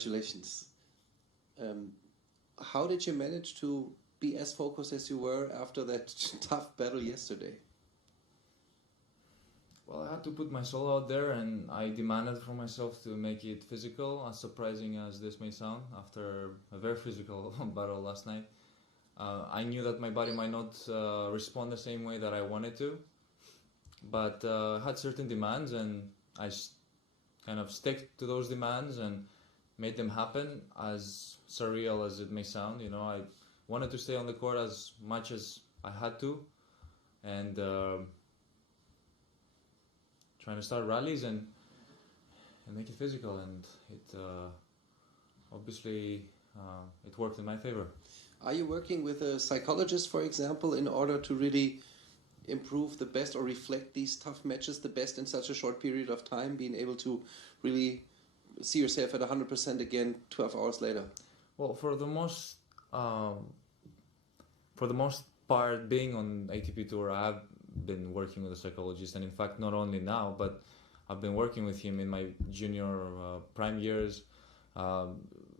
Congratulations. How did you manage to be as focused as you were after that tough battle yesterday? Well, I had to put my soul out there, and I demanded from myself to make it physical, as surprising as this may sound, after a very physical battle last night. I knew that my body might not respond the same way that I wanted to, but I had certain demands, and I kind of stick to those demands and made them happen, as surreal as it may sound. You know, I wanted to stay on the court as much as I had to, and trying to start rallies and make it physical, and it obviously it worked in my favor. Are you working with a psychologist, for example, in order to really improve the best or reflect these tough matches the best in such a short period of time, being able to really see yourself at 100% again 12 hours later? Well, for the most part, being on ATP Tour, I have been working with a psychologist, and in fact, not only now, but I've been working with him in my junior prime years,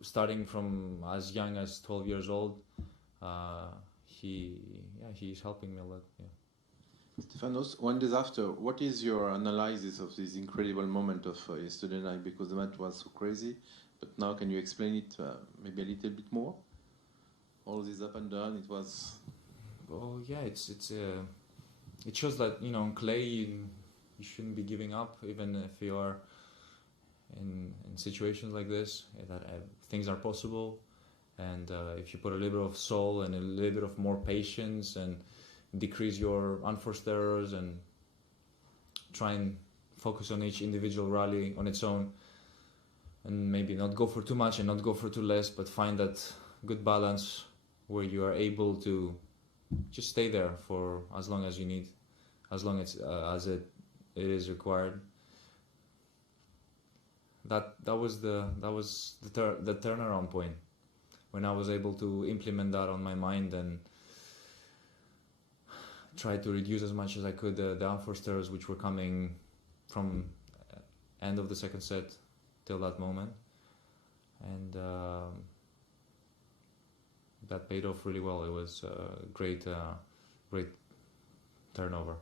starting from as young as 12 years old. He's helping me a lot. Yeah. Stefanos, one day after, what is your analysis of this incredible moment of yesterday night? Because the match was so crazy, but now can you explain it maybe a little bit more? All this up and down, it was. Well, yeah, it shows that, you know, on clay you shouldn't be giving up, even if you are in situations like this. That things are possible, and if you put a little bit of soul and a little bit of more patience and decrease your unforced errors and try and focus on each individual rally on its own, and maybe not go for too much and not go for too less, but find that good balance where you are able to just stay there for as long as you need, as long as it is required. That was the turnaround point when I was able to implement that on my mind and try to reduce as much as I could the unforced errors which were coming from end of the second set till that moment, and that paid off really well. It was a great turnover.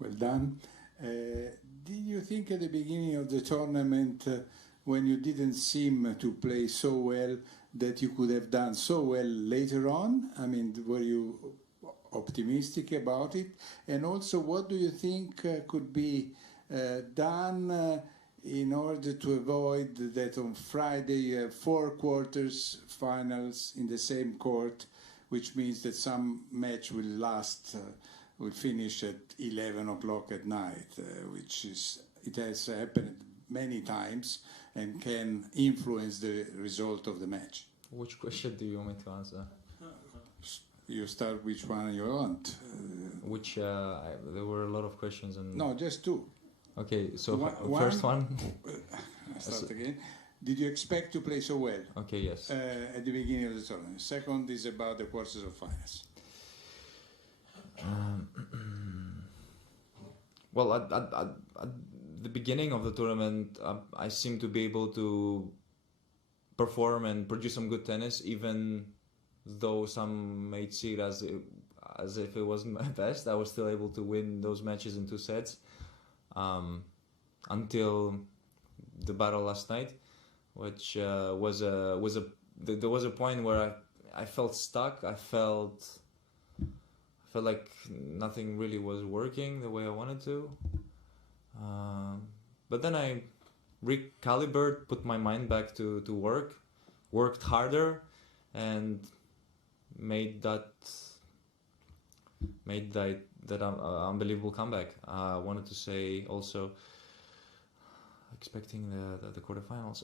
Well done. Did you think at the beginning of the tournament, when you didn't seem to play so well, that you could have done so well later on? I mean, were you optimistic about it? And also, what do you think could be done in order to avoid that on Friday you have 4 quarters finals in the same court, which means that some match will finish at 11 o'clock at night, it has happened many times and can influence the result of the match. Which question do you want me to answer? You start which one you want. There were a lot of questions. No, just 2. Okay, so first one. Start again. Did you expect to play so well? Okay, yes. At the beginning of the tournament. Second is about the quarters of finals. Well, at the beginning of the tournament, I seemed to be able to perform and produce some good tennis, even though some may see it as if it wasn't my best. I was still able to win those matches in 2 sets, until the battle last night, which there was a point where I felt stuck. I felt like nothing really was working the way I wanted to. But then I recalibrated, put my mind back to work, worked harder, and made that unbelievable comeback. I wanted to say also, expecting the quarterfinals.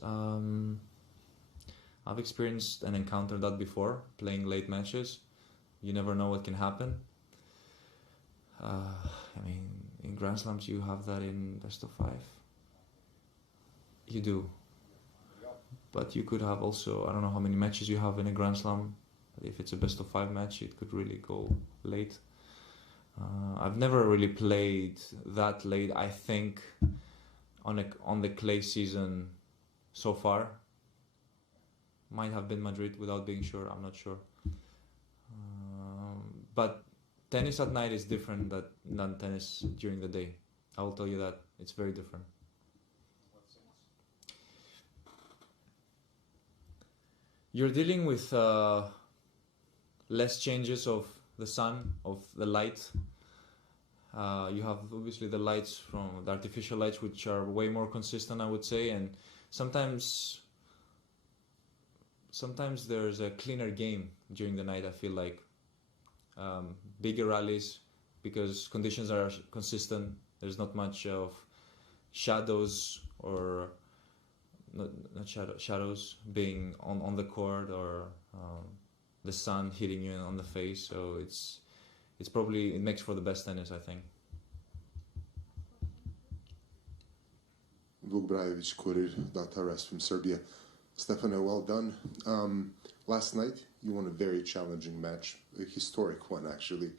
I've experienced and encountered that before, playing late matches. You never know what can happen. I mean, in Grand Slams you have that in best of 5. You do. But you could have also, I don't know how many matches you have in a Grand Slam. If it's a best of 5 match, it could really go late. I've never really played that late. I think on the clay season so far. Might have been Madrid without being sure, I'm not sure. But tennis at night is different than tennis during the day. I will tell you that. It's very different. You're dealing with less changes of the sun, of the light. You have obviously the lights from the artificial lights, which are way more consistent, I would say, and sometimes there's a cleaner game during the night. I feel like bigger rallies because conditions are consistent. There's not much of shadows or not shadows being on the court or the sun hitting you on the face. So it's probably, it makes for the best tennis, I think. Vuk Brajevic, Kurir, Dataras from Serbia. Stefano, well done. Last night you won a very challenging match, a historic one actually.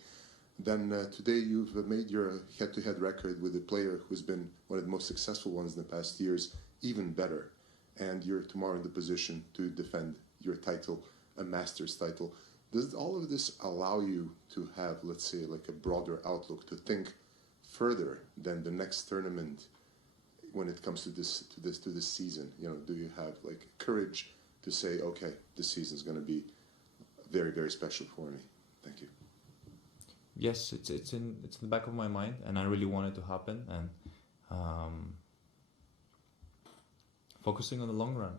Then today you've made your head-to-head record with a player who's been one of the most successful ones in the past years, even better. And you're tomorrow in the position to defend your title, a Masters title. Does all of this allow you to have, let's say, like a broader outlook, to think further than the next tournament when it comes to this season? You know, do you have like courage to say, okay, this season is going to be very, very special for me? Thank you. Yes, it's in the back of my mind, and I really want it to happen. And focusing on the long run.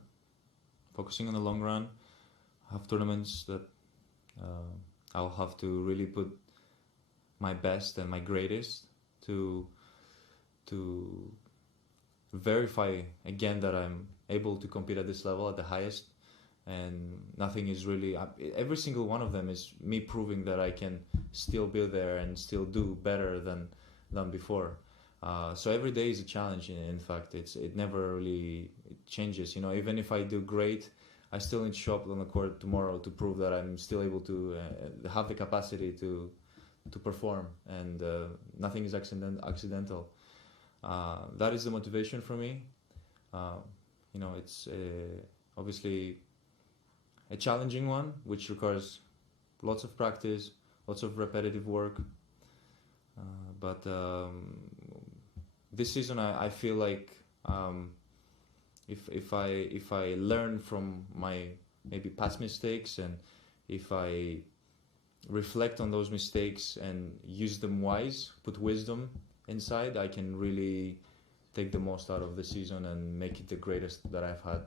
I have tournaments that I'll have to really put my best and my greatest to verify again that I'm able to compete at this level, at the highest. And nothing is really, every single one of them is me proving that I can still be there and still do better than before. So every day is a challenge. In fact, it never really changes. You know, even if I do great, I still need to show up on the court tomorrow to prove that I'm still able to have the capacity to perform, and nothing is accidental. That is the motivation for me. You know, it's obviously a challenging one, which requires lots of practice, lots of repetitive work. But this season, I feel like if I learn from my maybe past mistakes, and if I reflect on those mistakes and use them wise, put wisdom inside, I can really take the most out of the season and make it the greatest that I've had.